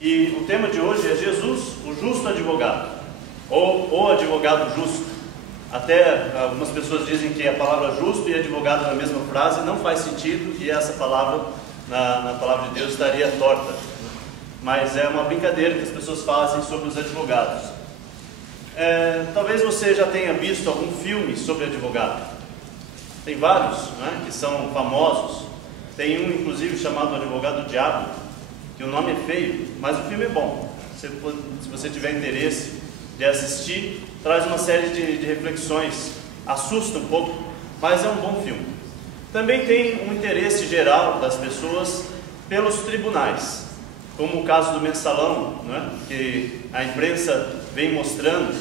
E o tema de hoje é Jesus, o justo advogado, ou o advogado justo. Até algumas pessoas dizem que a palavra justo e advogado na mesma frase não faz sentido, e essa palavra na palavra de Deus estaria torta. Mas é uma brincadeira que as pessoas fazem sobre os advogados. Talvez você já tenha visto algum filme sobre advogado. Tem vários, né, que são famosos. Tem um inclusive chamado Advogado do Diabo, que o nome é feio, mas o filme é bom. Se você tiver interesse de assistir, traz uma série de reflexões, assusta um pouco, mas é um bom filme. Também tem um interesse geral das pessoas pelos tribunais, como o caso do Mensalão, né, que a imprensa vem mostrando,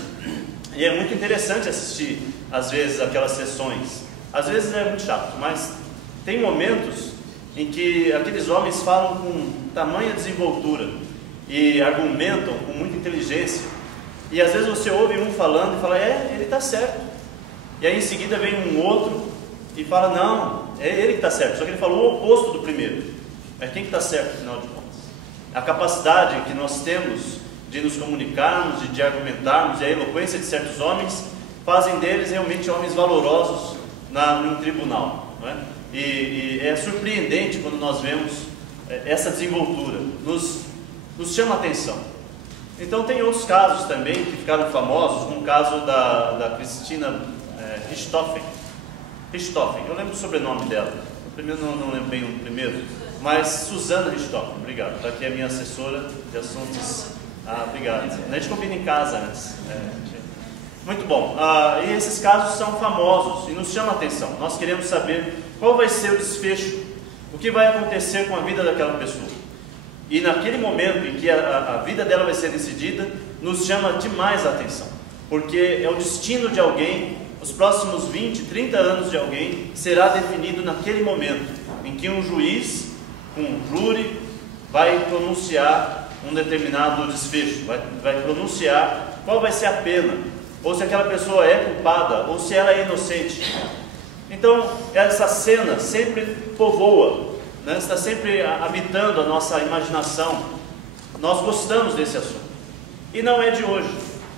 e é muito interessante assistir, às vezes, aquelas sessões. Às vezes é muito chato, mas tem momentos em que aqueles homens falam com tamanha desenvoltura e argumentam com muita inteligência, e às vezes você ouve um falando e fala, ele está certo, e aí em seguida vem um outro e fala, não, é ele que está certo, só que ele falou o oposto do primeiro. Mas quem que está certo, afinal de contas? A capacidade que nós temos de nos comunicarmos, de argumentarmos, e a eloquência de certos homens fazem deles realmente homens valorosos num tribunal, não é? E é surpreendente quando nós vemos essa desenvoltura, nos chama a atenção. Então tem outros casos também que ficaram famosos, como o caso da Cristina Richthofen, eu lembro o sobrenome dela, o primeiro não lembro bem o primeiro, mas Susana Richthofen, obrigado, está aqui a minha assessora de assuntos. Obrigado, a gente combina em casa antes. Muito bom, e esses casos são famosos e nos chama a atenção. Nós queremos saber qual vai ser o desfecho, o que vai acontecer com a vida daquela pessoa. E naquele momento em que a vida dela vai ser decidida, nos chama demais a atenção, porque é o destino de alguém, os próximos 20, 30 anos de alguém, será definido naquele momento, em que um juiz, com um júri, vai pronunciar um determinado desfecho, vai pronunciar qual vai ser a pena, ou se aquela pessoa é culpada, ou se ela é inocente. Então, essa cena sempre povoa, né? Está sempre habitando a nossa imaginação. Nós gostamos desse assunto. E não é de hoje.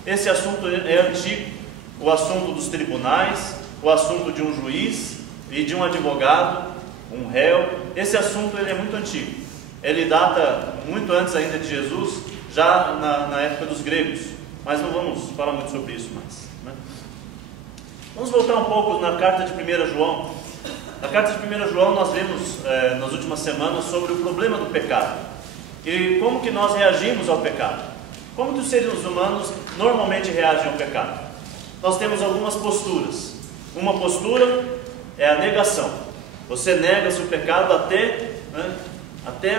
Esse assunto é antigo. O assunto dos tribunais, o assunto de um juiz e de um advogado, um réu. Esse assunto ele é muito antigo. Ele data muito antes ainda de Jesus, já na época dos gregos. Mas não vamos falar muito sobre isso mais, né? Vamos voltar um pouco na carta de 1 João. Na carta de 1 João nós vemos nas últimas semanas sobre o problema do pecado. E como que nós reagimos ao pecado. Como que os seres humanos normalmente reagem ao pecado. Nós temos algumas posturas. Uma postura é a negação. Você nega seu pecado até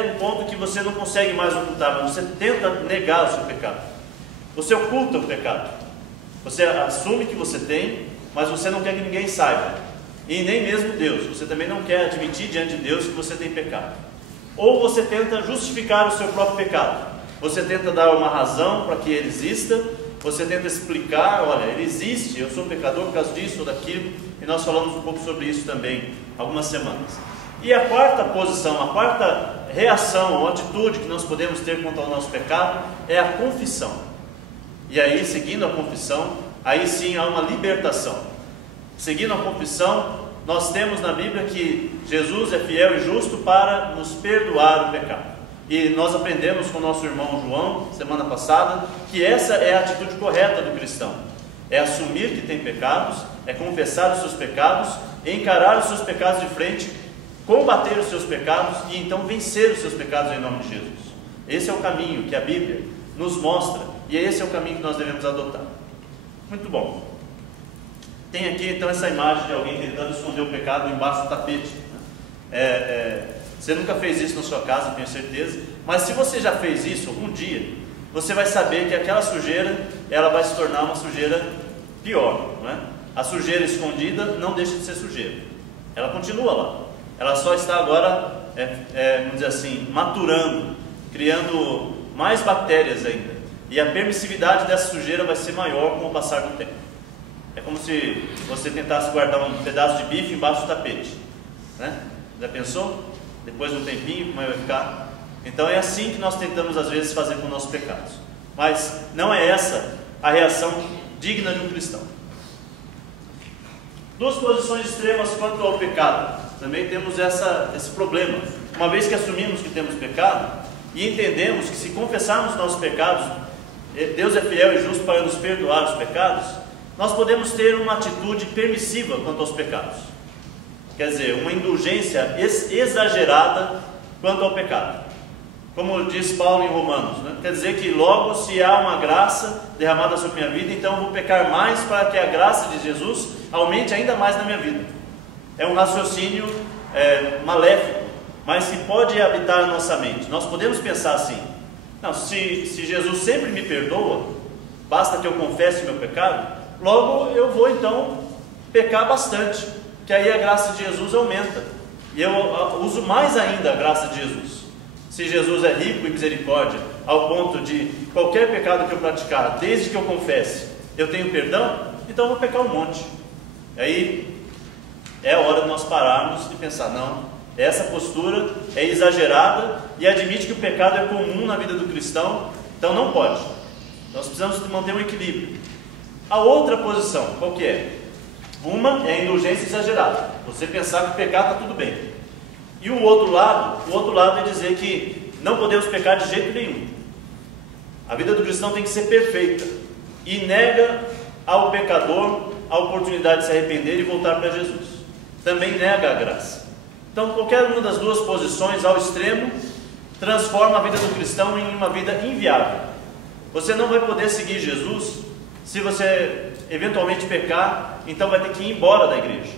um ponto que você não consegue mais ocultar, mas você tenta negar o seu pecado. Você oculta o pecado. Você assume que você tem, mas você não quer que ninguém saiba. E nem mesmo Deus. Você também não quer admitir diante de Deus que você tem pecado. Ou você tenta justificar o seu próprio pecado. Você tenta dar uma razão para que ele exista. Você tenta explicar, olha, ele existe, eu sou pecador por causa disso ou daquilo. E nós falamos um pouco sobre isso também, algumas semanas. E a quarta posição, a quarta reação ou atitude que nós podemos ter quanto ao nosso pecado é a confissão. E aí, seguindo a confissão, aí sim há uma libertação. Seguindo a confissão, nós temos na Bíblia que Jesus é fiel e justo para nos perdoar o pecado. E nós aprendemos com o nosso irmão João, semana passada, que essa é a atitude correta do cristão. É assumir que tem pecados, é confessar os seus pecados, encarar os seus pecados de frente, combater os seus pecados e então vencer os seus pecados em nome de Jesus. Esse é o caminho que a Bíblia nos mostra. E esse é o caminho que nós devemos adotar. Muito bom. Tem aqui então essa imagem de alguém tentando esconder o pecado embaixo do tapete. Você nunca fez isso na sua casa, tenho certeza. Mas se você já fez isso algum dia, você vai saber que aquela sujeira, ela vai se tornar uma sujeira pior, não é? A sujeira escondida não deixa de ser sujeira. Ela continua lá. Ela só está agora, vamos dizer assim, maturando, criando mais bactérias ainda. E a permissividade dessa sujeira vai ser maior com o passar do tempo. É como se você tentasse guardar um pedaço de bife embaixo do tapete, né? Já pensou? Depois de um tempinho, como vai ficar? Então é assim que nós tentamos às vezes fazer com nossos pecados. Mas não é essa a reação digna de um cristão. Duas posições extremas quanto ao pecado. Também temos esse problema. Uma vez que assumimos que temos pecado e entendemos que se confessarmos nossos pecados, Deus é fiel e justo para nos perdoar os pecados, nós podemos ter uma atitude permissiva quanto aos pecados. Quer dizer, uma indulgência exagerada quanto ao pecado. Como diz Paulo em Romanos, né? Quer dizer que logo, se há uma graça derramada sobre minha vida, então eu vou pecar mais para que a graça de Jesus aumente ainda mais na minha vida. É um raciocínio maléfico, mas que pode habitar na nossa mente. Nós podemos pensar assim: não, se Jesus sempre me perdoa, basta que eu confesse meu pecado, logo eu vou então pecar bastante, que aí a graça de Jesus aumenta, e eu uso mais ainda a graça de Jesus. Se Jesus é rico em misericórdia, ao ponto de qualquer pecado que eu praticar, desde que eu confesse, eu tenho perdão, então eu vou pecar um monte. Aí é a hora de nós pararmos e pensar: não, essa postura é exagerada e admite que o pecado é comum na vida do cristão, então não pode. Nós precisamos manter um equilíbrio. A outra posição, qual que é? Uma é a indulgência exagerada, você pensar que pecar está tudo bem. E o outro lado é dizer que não podemos pecar de jeito nenhum. A vida do cristão tem que ser perfeita e nega ao pecador a oportunidade de se arrepender e voltar para Jesus. Também nega a graça. Então, qualquer uma das duas posições ao extremo transforma a vida do cristão em uma vida inviável. Você não vai poder seguir Jesus se você eventualmente pecar, então vai ter que ir embora da igreja.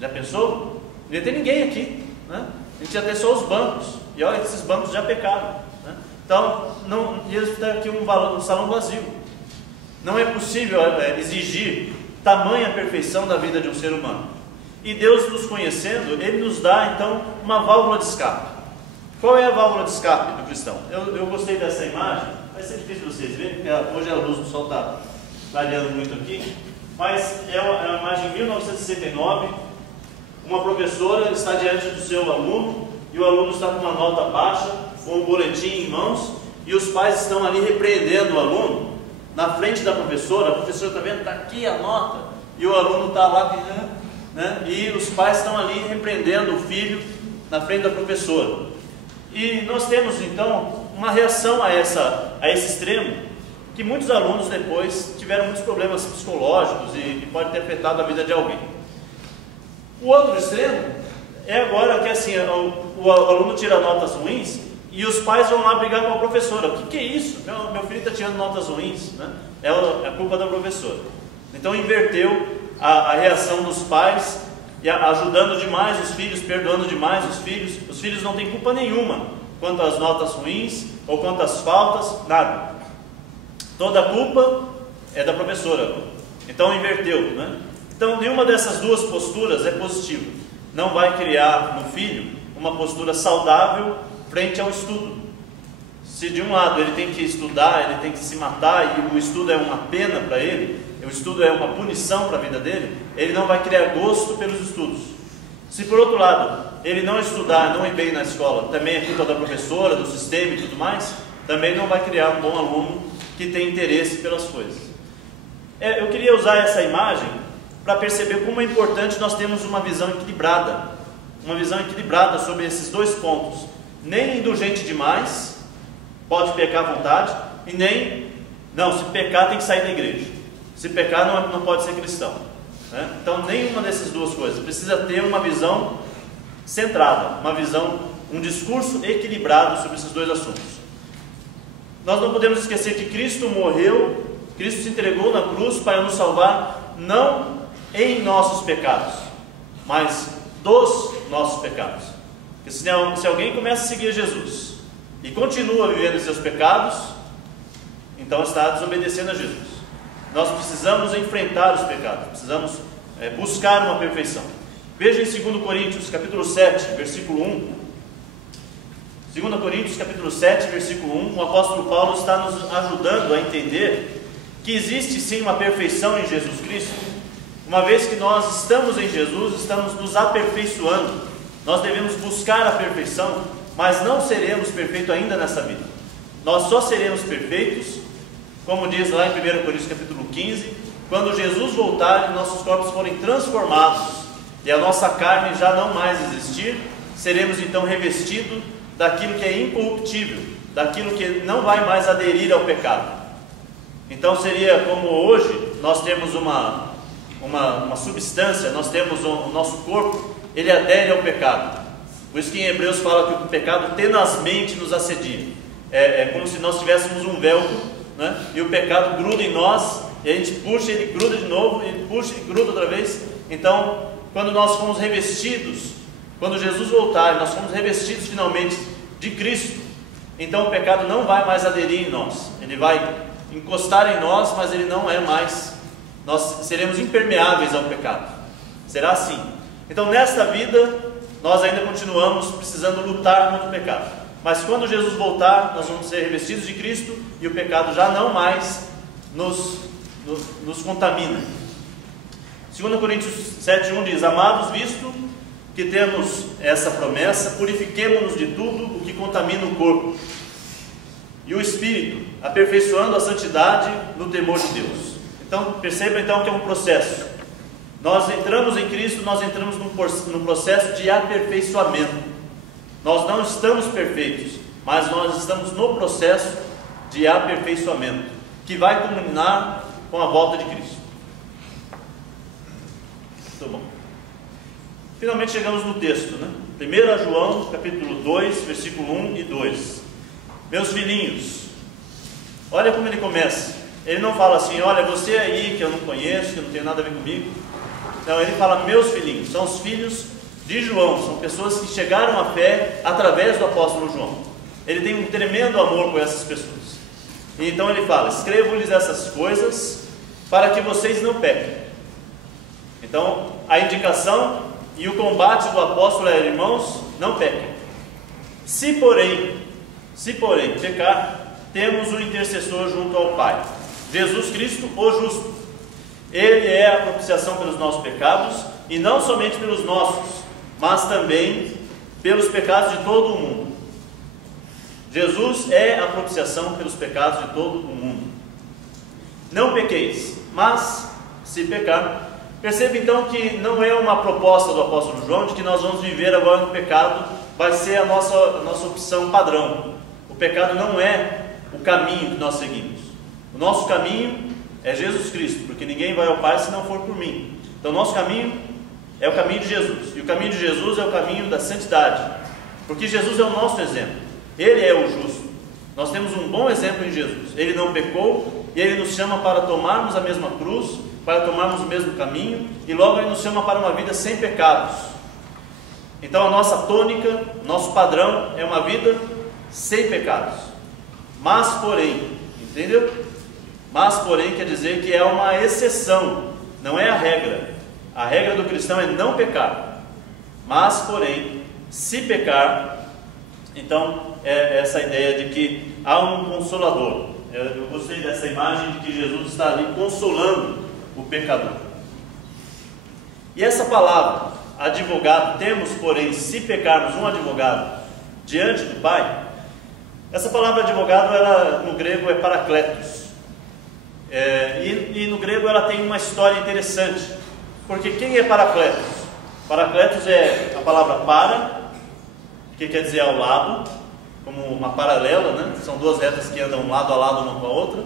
Já pensou? Não ia ter ninguém aqui, né? A gente ia ter só os bancos, e olha, esses bancos já pecaram, né? Então não ia ter aqui um salão vazio. Não é possível exigir tamanha perfeição da vida de um ser humano. E Deus, nos conhecendo, Ele nos dá então uma válvula de escape. Qual é a válvula de escape do cristão? Eu gostei dessa imagem. Vai ser difícil vocês verem, porque hoje a luz do sol está variando muito aqui, mas é uma imagem de 1969. Uma professora está diante do seu aluno, e o aluno está com uma nota baixa, com um boletim em mãos, e os pais estão ali repreendendo o aluno, na frente da professora. A professora está vendo, está aqui a nota, e o aluno está lá, né? E os pais estão ali repreendendo o filho na frente da professora. E nós temos então uma reação a esse extremo, que muitos alunos depois tiveram muitos problemas psicológicos e pode ter afetado a vida de alguém. O outro extremo é agora que assim, o aluno tira notas ruins e os pais vão lá brigar com a professora. O que é isso? Meu filho está tirando notas ruins, né? É a culpa da professora. Então inverteu a reação dos pais, e ajudando demais os filhos, perdoando demais os filhos. Os filhos não têm culpa nenhuma quanto às notas ruins ou quanto às faltas, nada. Toda a culpa é da professora. Então inverteu, né? Então nenhuma dessas duas posturas é positiva. Não vai criar no filho uma postura saudável frente ao estudo. Se de um lado ele tem que estudar, ele tem que se matar, e o estudo é uma pena para ele, o estudo é uma punição para a vida dele, ele não vai criar gosto pelos estudos. Se por outro lado ele não estudar, não ir bem na escola, também é culpa da professora, do sistema e tudo mais, também não vai criar um bom aluno que tem interesse pelas coisas. Eu queria usar essa imagem para perceber como é importante nós termos uma visão equilibrada sobre esses dois pontos. Nem indulgente demais, pode pecar à vontade, e nem, não, se pecar tem que sair da igreja. Se pecar não pode ser cristão, né? Então nenhuma dessas duas coisas. Precisa ter uma visão centrada, um discurso equilibrado sobre esses dois assuntos. Nós não podemos esquecer que Cristo morreu, Cristo se entregou na cruz para nos salvar, não em nossos pecados, mas dos nossos pecados. Porque se alguém começa a seguir Jesus e continua vivendo em seus pecados, então está desobedecendo a Jesus. Nós precisamos enfrentar os pecados, precisamos buscar uma perfeição. Veja em 2 Coríntios, capítulo 7, versículo 1. 2 Coríntios, capítulo 7, versículo 1, o apóstolo Paulo está nos ajudando a entender que existe sim uma perfeição em Jesus Cristo. Uma vez que nós estamos em Jesus, estamos nos aperfeiçoando. Nós devemos buscar a perfeição mas não seremos perfeitos ainda nessa vida. Nós só seremos perfeitos, como diz lá em 1 Coríntios capítulo 15, quando Jesus voltar e nossos corpos forem transformados e a nossa carne já não mais existir, seremos então revestidos daquilo que é incorruptível, daquilo que não vai mais aderir ao pecado. Então seria como hoje nós temos uma substância, nós temos o nosso corpo, ele adere ao pecado. Por isso que em Hebreus fala que o pecado tenazmente nos assedia. É como se nós tivéssemos um velcro, né? E o pecado gruda em nós, e a gente puxa, ele gruda de novo, ele puxa e gruda outra vez. Então, quando nós fomos revestidos, quando Jesus voltar, nós fomos revestidos finalmente de Cristo, então o pecado não vai mais aderir em nós, ele vai encostar em nós, mas ele não é mais, nós seremos impermeáveis ao pecado, será assim. Então nesta vida, nós ainda continuamos precisando lutar contra o pecado, mas quando Jesus voltar, nós vamos ser revestidos de Cristo, e o pecado já não mais nos contamina. 2 Coríntios 7,1 diz: amados, visto que temos essa promessa, purifiquemo-nos de tudo o que contamina o corpo e o espírito, aperfeiçoando a santidade no temor de Deus. Então perceba então que é um processo. Nós entramos em Cristo, nós entramos num processo de aperfeiçoamento. Nós não estamos perfeitos, mas nós estamos no processo de aperfeiçoamento, que vai culminar com a volta de Cristo. Muito bom. Finalmente chegamos no texto, né? 1 João, capítulo 2, versículo 1 e 2. Meus filhinhos, olha como ele começa. Ele não fala assim, olha, você aí que eu não conheço, que não tem nada a ver comigo. Não, ele fala, meus filhinhos, são os filhos de João, são pessoas que chegaram à fé através do apóstolo João. Ele tem um tremendo amor por essas pessoas. E então ele fala, escrevo-lhes essas coisas para que vocês não pequem. Então, a indicação e o combate do apóstolo é, irmãos, não pequem. Se porém pecar, temos um intercessor junto ao Pai, Jesus Cristo, o justo. Ele é a propiciação pelos nossos pecados, e não somente pelos nossos, mas também pelos pecados de todo o mundo. Jesus é a propiciação pelos pecados de todo o mundo. Não pequeis, mas se pecar, perceba então que não é uma proposta do apóstolo João de que nós vamos viver agora no pecado, vai ser a nossa opção padrão. O pecado não é o caminho que nós seguimos. O nosso caminho é Jesus Cristo, porque ninguém vai ao Pai se não for por mim. Então o nosso caminho é o caminho de Jesus, e o caminho de Jesus é o caminho da santidade, porque Jesus é o nosso exemplo, Ele é o justo. Nós temos um bom exemplo em Jesus. Ele não pecou, e Ele nos chama para tomarmos a mesma cruz, para tomarmos o mesmo caminho, e logo Ele nos chama para uma vida sem pecados. Então a nossa tônica, nosso padrão é uma vida sem pecados. Mas porém, entendeu? Mas porém quer dizer que é uma exceção, não é a regra. A regra do cristão é não pecar. Mas porém, se pecar, então é essa ideia de que há um consolador. Eu gostei dessa imagem de que Jesus está ali consolando o pecador. E essa palavra, advogado, temos porém, se pecarmos, um advogado diante do Pai. Essa palavra advogado, ela no grego é parakletos. E no grego ela tem uma história interessante, porque quem é parakletos? Parakletos é a palavra para, que quer dizer ao lado, como uma paralela, né? São duas retas que andam lado a lado uma com a outra.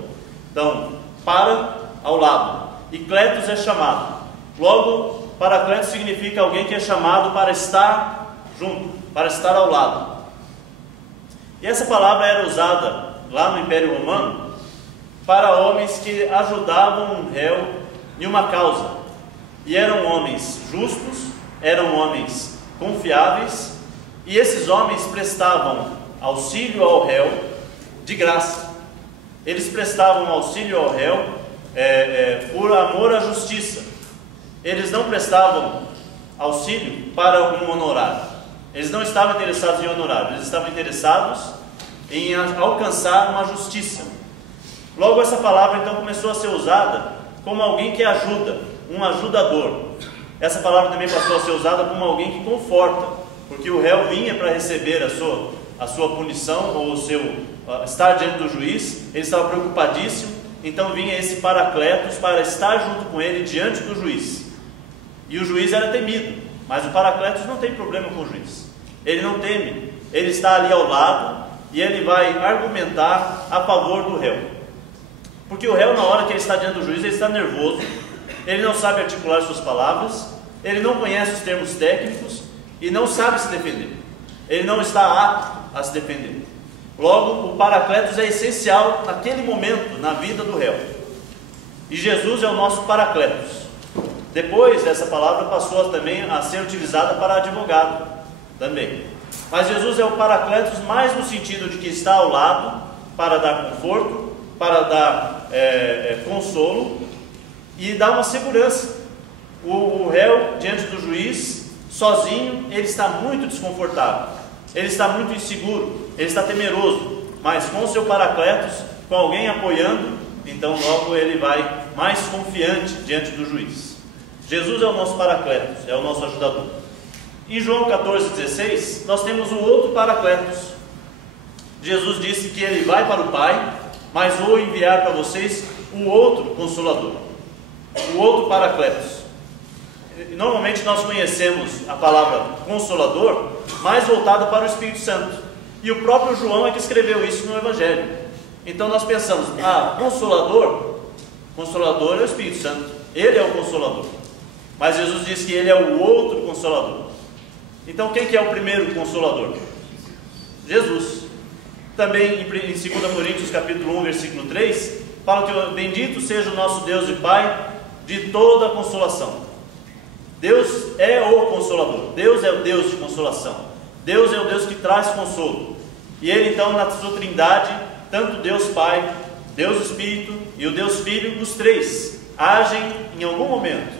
Então, para, ao lado. E kletos é chamado. Logo, parakletos significa alguém que é chamado para estar junto, para estar ao lado. E essa palavra era usada lá no Império Romano para homens que ajudavam um réu em uma causa. E eram homens justos, eram homens confiáveis, e esses homens prestavam auxílio ao réu de graça. Eles prestavam auxílio ao réu por amor à justiça. Eles não prestavam auxílio para algum honorário. Eles não estavam interessados em honorário, eles estavam interessados em alcançar uma justiça. Logo essa palavra então começou a ser usada como alguém que ajuda, um ajudador. Essa palavra também passou a ser usada como alguém que conforta. porque o réu vinha para receber a sua punição, ou o seu estar diante do juiz. Ele estava preocupadíssimo, então vinha esse Paracletos para estar junto com ele diante do juiz. E o juiz era temido, mas o Paracletos não tem problema com o juiz. Ele não teme, ele está ali ao lado e ele vai argumentar a favor do réu. Porque o réu, na hora que ele está diante do juiz, ele está nervoso, ele não sabe articular suas palavras, ele não conhece os termos técnicos e não sabe se defender. Ele não está apto a se defender. Logo, o Paracletos é essencial naquele momento na vida do réu. E Jesus é o nosso Paracletos. Depois, essa palavra passou também a ser utilizada para advogado também. Mas Jesus é o Paracletos mais no sentido de que está ao lado para dar conforto, para dar consolo e dar uma segurança. O réu diante do juiz, sozinho, ele está muito desconfortável, ele está muito inseguro, ele está temeroso, mas com o seu Paracletos, com alguém apoiando, então logo ele vai mais confiante diante do juiz. Jesus é o nosso Paracletos, é o nosso ajudador. Em João 14,16, nós temos o outro Paracletos. Jesus disse que ele vai para o Pai, mas vou enviar para vocês o outro Consolador, o outro Paracletos. Normalmente nós conhecemos a palavra Consolador mais voltada para o Espírito Santo, e o próprio João é que escreveu isso no Evangelho. Então nós pensamos, Consolador é o Espírito Santo, ele é o Consolador. Mas Jesus disse que ele é o outro Consolador. Então quem que é o primeiro Consolador? Jesus. Também em 2 Coríntios capítulo 1, versículo 3, fala que bendito seja o nosso Deus e Pai de toda a consolação. Deus é o Consolador, Deus é o Deus de consolação, Deus é o Deus que traz consolo. E Ele então na sua trindade, tanto Deus Pai, Deus Espírito e o Deus Filho, os três agem em algum momento,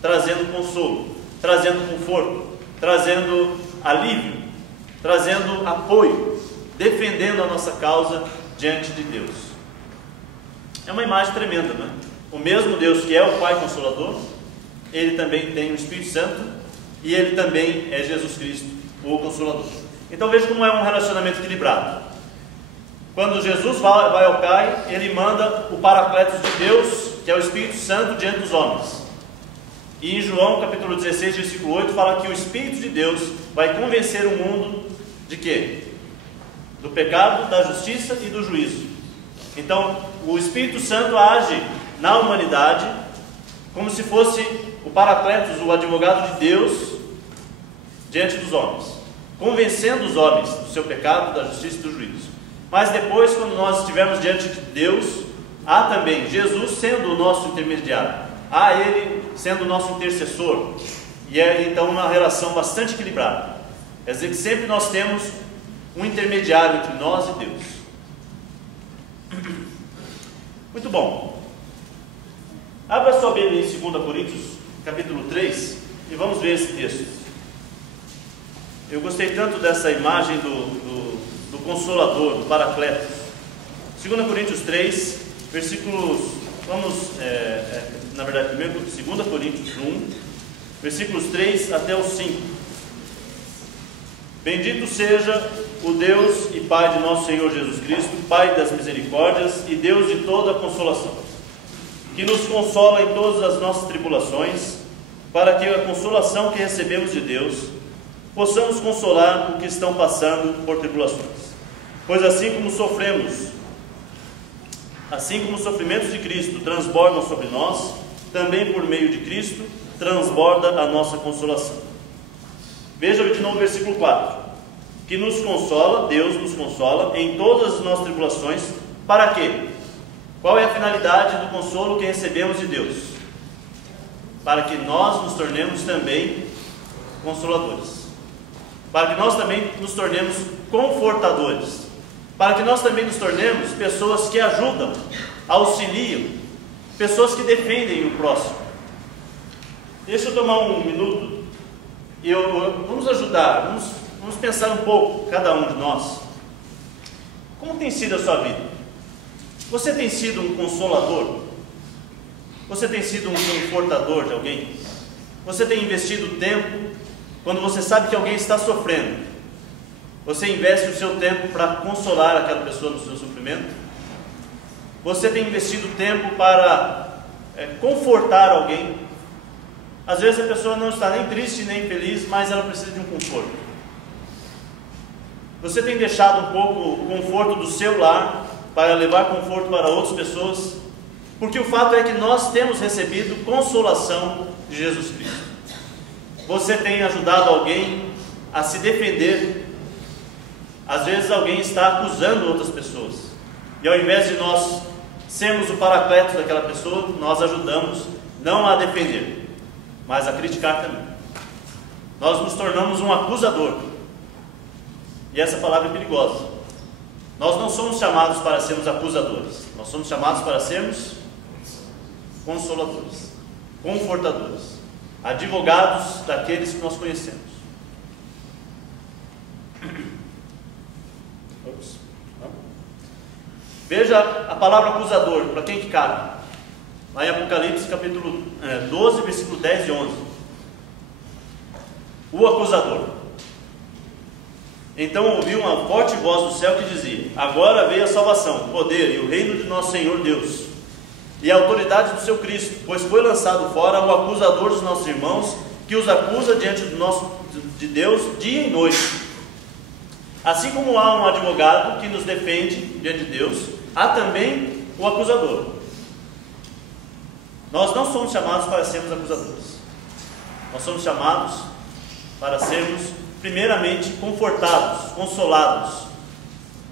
trazendo consolo, trazendo conforto, trazendo alívio, trazendo apoio, defendendo a nossa causa diante de Deus. É uma imagem tremenda, não é? O mesmo Deus que é o Pai Consolador, Ele também tem o Espírito Santo e Ele também é Jesus Cristo, o Consolador. Então veja como é um relacionamento equilibrado. Quando Jesus vai ao Pai, Ele manda o Paracletos de Deus, que é o Espírito Santo, diante dos homens. E em João capítulo 16, versículo 8, fala que o Espírito de Deus vai convencer o mundo de quê? Do pecado, da justiça e do juízo. Então, o Espírito Santo age na humanidade como se fosse o Paracletos, o advogado de Deus, diante dos homens, convencendo os homens do seu pecado, da justiça e do juízo. Mas depois, quando nós estivermos diante de Deus, há também Jesus sendo o nosso intermediário, há Ele sendo o nosso intercessor, e é então uma relação bastante equilibrada. Quer dizer que sempre nós temos um intermediário entre nós e Deus. Muito bom. Abra sua Bíblia em 2 Coríntios, capítulo 3, e vamos ver esse texto. Eu gostei tanto dessa imagem do Consolador, do Paracletos. 2 Coríntios 3, versículos, na verdade, primeiro 2 Coríntios 1, versículos 3 até os 5. Bendito seja o Deus e Pai de nosso Senhor Jesus Cristo, Pai das misericórdias e Deus de toda a consolação, que nos consola em todas as nossas tribulações, para que a consolação que recebemos de Deus possamos consolar os que estão passando por tribulações. Pois assim como os sofrimentos de Cristo transbordam sobre nós, também por meio de Cristo transborda a nossa consolação. Veja de novo o versículo 4. Que nos consola, Deus nos consola em todas as nossas tribulações. Para quê? Qual é a finalidade do consolo que recebemos de Deus? Para que nós nos tornemos também consoladores. Para que nós também nos tornemos confortadores. Para que nós também nos tornemos pessoas que ajudam, auxiliam, pessoas que defendem o próximo. Deixa eu tomar um minuto e vamos ajudar, vamos pensar um pouco, cada um de nós. Como tem sido a sua vida? Você tem sido um consolador? Você tem sido um confortador de alguém? Você tem investido tempo quando você sabe que alguém está sofrendo, você investe o seu tempo para consolar aquela pessoa no seu sofrimento? Você tem investido tempo para confortar alguém? Às vezes a pessoa não está nem triste nem feliz, mas ela precisa de um conforto. Você tem deixado um pouco o conforto do seu lar para levar conforto para outras pessoas? Porque o fato é que nós temos recebido consolação de Jesus Cristo. Você tem ajudado alguém a se defender? Às vezes alguém está acusando outras pessoas, e ao invés de nós sermos o paracleto daquela pessoa, nós ajudamos não a defender, mas a criticar também. Nós nos tornamos um acusador. E essa palavra é perigosa. Nós não somos chamados para sermos acusadores. Nós somos chamados para sermos consoladores, confortadores, advogados daqueles que nós conhecemos. Veja a palavra acusador, para quem que cabe? Lá em Apocalipse capítulo 12, versículo 10 e 11. O acusador. Então ouvi uma forte voz do céu que dizia: agora veio a salvação, o poder e o reino de nosso Senhor Deus, e a autoridade do seu Cristo, pois foi lançado fora o acusador dos nossos irmãos, que os acusa diante de Deus dia e noite. Assim como há um advogado que nos defende diante de Deus, há também o acusador. Nós não somos chamados para sermos acusadores. Nós somos chamados para sermos primeiramente confortados, consolados,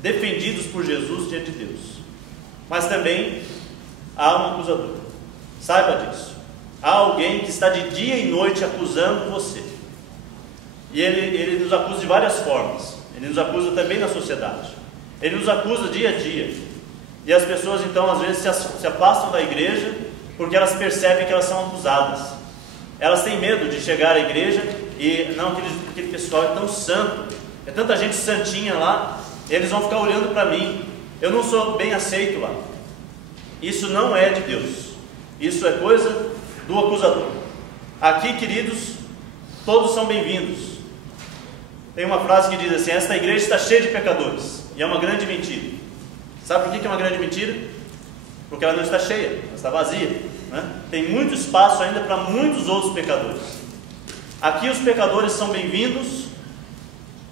defendidos por Jesus diante de Deus. Mas também há um acusador. Saiba disso. Há alguém que está de dia e noite acusando você. E ele nos acusa de várias formas. Ele nos acusa também na sociedade. Ele nos acusa dia a dia. E as pessoas então às vezes se afastam da igreja porque elas percebem que elas são acusadas. Elas têm medo de chegar à igreja e não, aquele pessoal é tão santo, é tanta gente santinha lá, eles vão ficar olhando para mim, eu não sou bem aceito lá. Isso não é de Deus. Isso é coisa do acusador. Aqui, queridos, todos são bem-vindos. Tem uma frase que diz assim: esta igreja está cheia de pecadores. E é uma grande mentira. Sabe por que é uma grande mentira? Porque ela não está cheia, ela está vazia, né? Tem muito espaço ainda para muitos outros pecadores. Aqui os pecadores são bem-vindos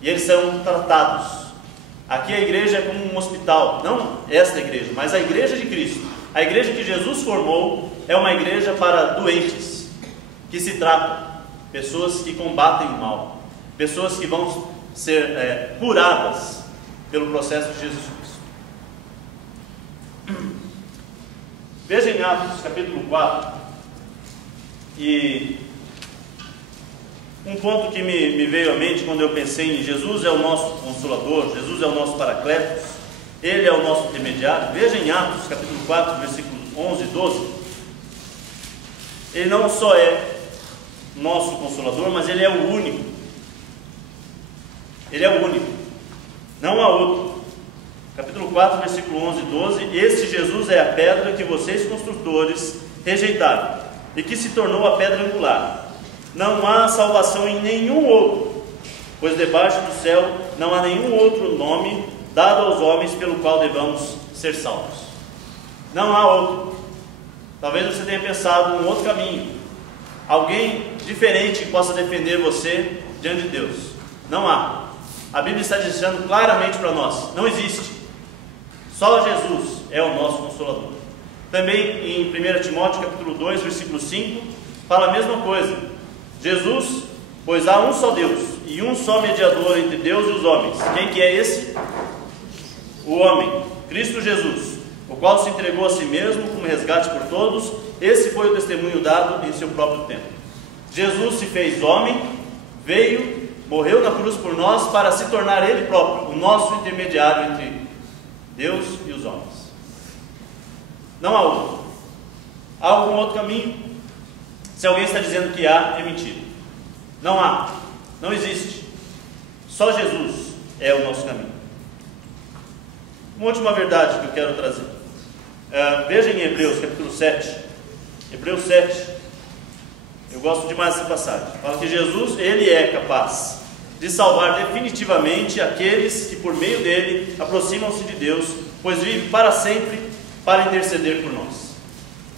e eles são tratados. Aqui a igreja é como um hospital. Não esta igreja, mas a igreja de Cristo. A igreja que Jesus formou é uma igreja para doentes, que se tratam, pessoas que combatem o mal, pessoas que vão ser curadas pelo processo de Jesus Cristo. Veja em Atos capítulo 4, e um ponto que me veio à mente quando eu pensei em Jesus é o nosso Consolador, Jesus é o nosso Paracletos, Ele é o nosso intermediário. Veja em Atos capítulo 4, versículos 11 e 12. Ele não só é nosso Consolador, mas Ele é o único. Ele é o único, não há outro. Capítulo 4, versículo 11 e 12. Este Jesus é a pedra que vocês construtores rejeitaram, e que se tornou a pedra angular. Não há salvação em nenhum outro, pois debaixo do céu não há nenhum outro nome dado aos homens pelo qual devamos ser salvos. Não há outro. Talvez você tenha pensado num outro caminho, alguém diferente que possa defender você diante de Deus. Não há. A Bíblia está dizendo claramente para nós: não existe. Só Jesus é o nosso Consolador. Também em 1 Timóteo capítulo 2, versículo 5, fala a mesma coisa. Jesus, pois há um só Deus e um só mediador entre Deus e os homens. Quem que é esse? O homem, Cristo Jesus, o qual se entregou a si mesmo como resgate por todos. Esse foi o testemunho dado em seu próprio tempo. Jesus se fez homem, veio, morreu na cruz por nós para se tornar Ele próprio o nosso intermediário entre Deus e os homens. Não há outro. Há algum outro caminho? Se alguém está dizendo que há, é mentira. Não há, não existe. Só Jesus é o nosso caminho. Uma última verdade que eu quero trazer. Veja em Hebreus capítulo 7. Hebreus 7. Eu gosto demais dessa passagem. Fala que Jesus, ele é capaz de salvar definitivamente aqueles que por meio dele aproximam-se de Deus, pois vive para sempre para interceder por nós.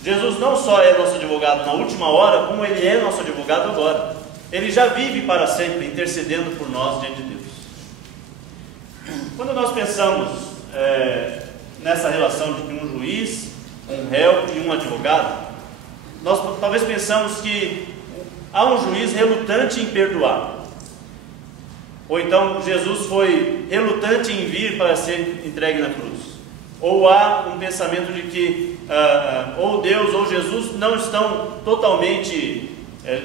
Jesus não só é nosso advogado na última hora, como ele é nosso advogado agora. Ele já vive para sempre intercedendo por nós diante de Deus. Quando nós pensamos nessa relação de um juiz, um réu e um advogado, nós talvez pensamos que há um juiz relutante em perdoar. Ou então Jesus foi relutante em vir para ser entregue na cruz. Ou há um pensamento de que ou Deus ou Jesus não estão totalmente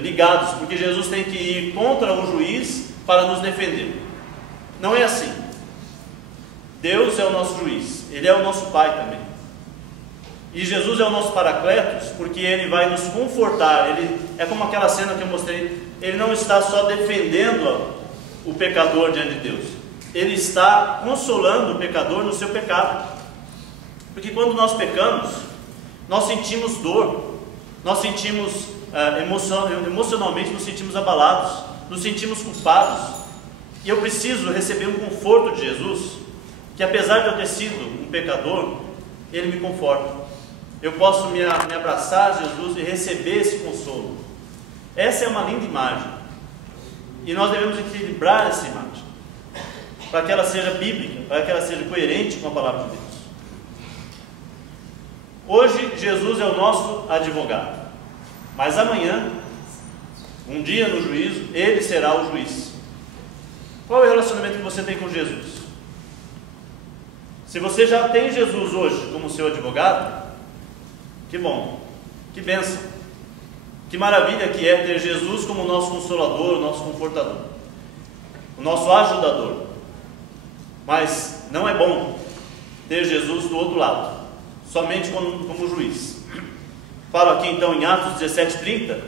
ligados, porque Jesus tem que ir contra um juiz para nos defender. Não é assim. Deus é o nosso juiz, Ele é o nosso Pai também. E Jesus é o nosso Paracletos, porque Ele vai nos confortar. Ele é como aquela cena que eu mostrei. Ele não está só defendendo o pecador diante de Deus. Ele está consolando o pecador no seu pecado. Porque quando nós pecamos, nós sentimos dor, nós sentimos emocionalmente nos sentimos abalados, nos sentimos culpados. E eu preciso receber um conforto de Jesus, que apesar de eu ter sido um pecador, Ele me conforta. Eu posso me abraçar a Jesus e receber esse consolo. Essa é uma linda imagem. E nós devemos equilibrar essa imagem, para que ela seja bíblica, para que ela seja coerente com a palavra de Deus. Hoje, Jesus é o nosso advogado. Mas amanhã, um dia no juízo, Ele será o juiz. Qual é o relacionamento que você tem com Jesus? Se você já tem Jesus hoje como seu advogado, que bom, que bênção, que maravilha que é ter Jesus como nosso consolador, o nosso confortador, o nosso ajudador. Mas não é bom ter Jesus do outro lado, somente como juiz. Falo aqui então em Atos 17:30,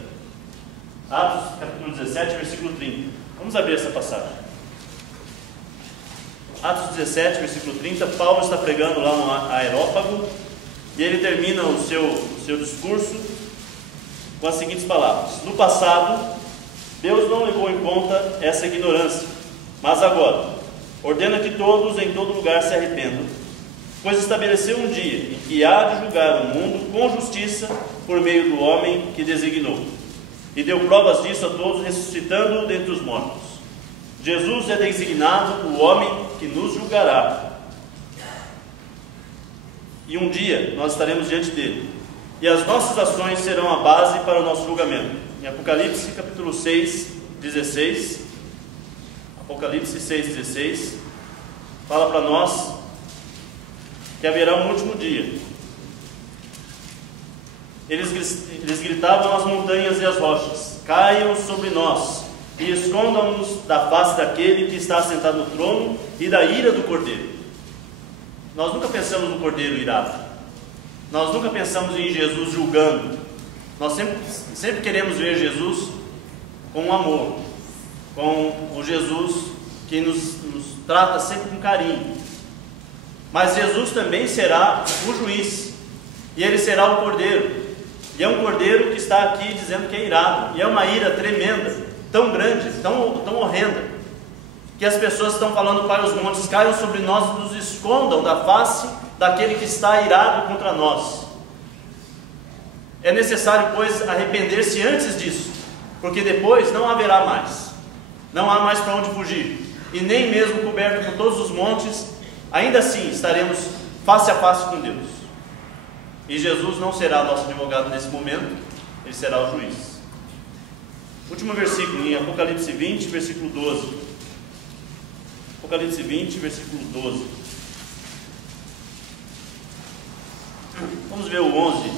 Atos capítulo 17, versículo 30. Vamos abrir essa passagem. Atos 17, versículo 30, Paulo está pregando lá no Areópago, e ele termina o seu discurso com as seguintes palavras: no passado, Deus não levou em conta essa ignorância, mas agora, ordena que todos em todo lugar se arrependam, pois estabeleceu um dia em que há de julgar o mundo com justiça por meio do homem que designou, e deu provas disso a todos, ressuscitando-o dentre os mortos. Jesus é designado o homem que nos julgará. E um dia nós estaremos diante dele. E as nossas ações serão a base para o nosso julgamento. Em Apocalipse capítulo 6, 16. Apocalipse 6, 16. Fala para nós que haverá um último dia. Eles gritavam às montanhas e às rochas: caiam sobre nós e escondam-nos da face daquele que está assentado no trono e da ira do Cordeiro. Nós nunca pensamos no Cordeiro irado. Nós nunca pensamos em Jesus julgando. Nós sempre queremos ver Jesus com amor, com o Jesus que nos trata sempre com carinho. Mas Jesus também será o juiz, e Ele será o Cordeiro. E é um Cordeiro que está aqui dizendo que é irado, e é uma ira tremenda, tão grande, tão horrenda, que as pessoas estão falando para os montes: caiam sobre nós e nos escondam da face daquele que está irado contra nós. É necessário, pois, arrepender-se antes disso, porque depois não haverá mais, não há mais para onde fugir, e nem mesmo coberto por todos os montes, ainda assim estaremos face a face com Deus. E Jesus não será nosso advogado nesse momento, Ele será o juiz. Último versículo, em Apocalipse 20, versículo 12. Apocalipse 20, versículo 12. Vamos ver o 11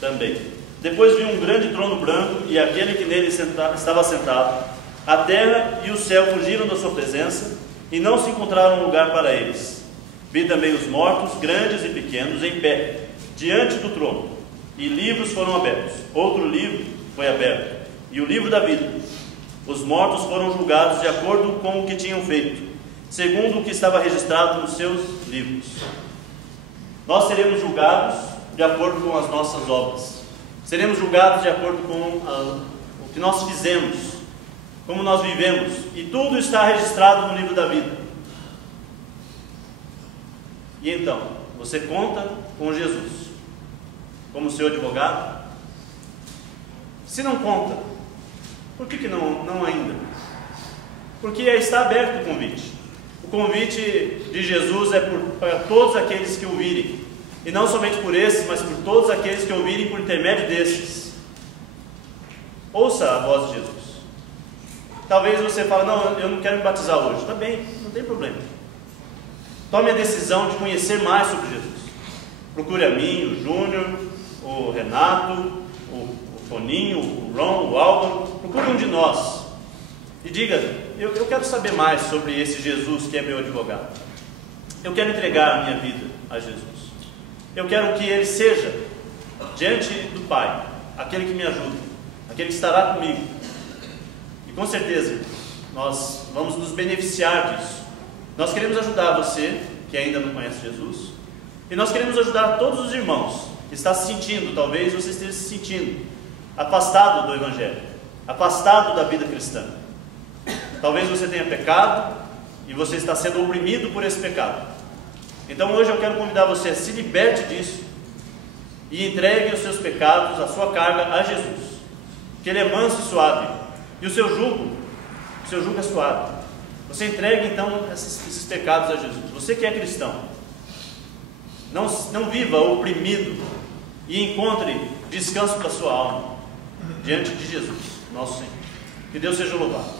também. Depois vi um grande trono branco e aquele que nele estava sentado. A terra e o céu fugiram da sua presença e não se encontraram lugar para eles. Vi também os mortos, grandes e pequenos, em pé, diante do trono, e livros foram abertos. Outro livro foi aberto, e o livro da vida. Os mortos foram julgados de acordo com o que tinham feito, segundo o que estava registrado nos seus livros. Nós seremos julgados de acordo com as nossas obras, Seremos julgados de acordo com o que nós fizemos, como nós vivemos, e tudo está registrado no livro da vida. E então, você conta com Jesus como seu advogado? Se não conta, por que não ainda? Porque está aberto o convite. O convite de Jesus é para todos aqueles que ouvirem. E não somente por esses, mas por todos aqueles que ouvirem por intermédio desses. Ouça a voz de Jesus. Talvez você fale, não, eu não quero me batizar hoje. Tá bem, não tem problema. Tome a decisão de conhecer mais sobre Jesus. Procure a mim, o Júnior, o Renato, o Toninho, o Ron, o Álvaro. Procure um de nós. E diga, eu quero saber mais sobre esse Jesus que é meu advogado. Eu quero entregar a minha vida a Jesus. Eu quero que Ele seja, diante do Pai, aquele que me ajuda, aquele que estará comigo. E com certeza, nós vamos nos beneficiar disso. Nós queremos ajudar você, que ainda não conhece Jesus, e nós queremos ajudar todos os irmãos que estão se sentindo, talvez você esteja se sentindo afastado do Evangelho, afastado da vida cristã. Talvez você tenha pecado e você está sendo oprimido por esse pecado. Então hoje eu quero convidar você a se liberte disso e entregue os seus pecados, a sua carga a Jesus, que Ele é manso e suave, e o seu jugo é suave. Você entregue então esses pecados a Jesus. Você que é cristão, não viva oprimido e encontre descanso para a sua alma diante de Jesus, nosso Senhor. Que Deus seja louvado.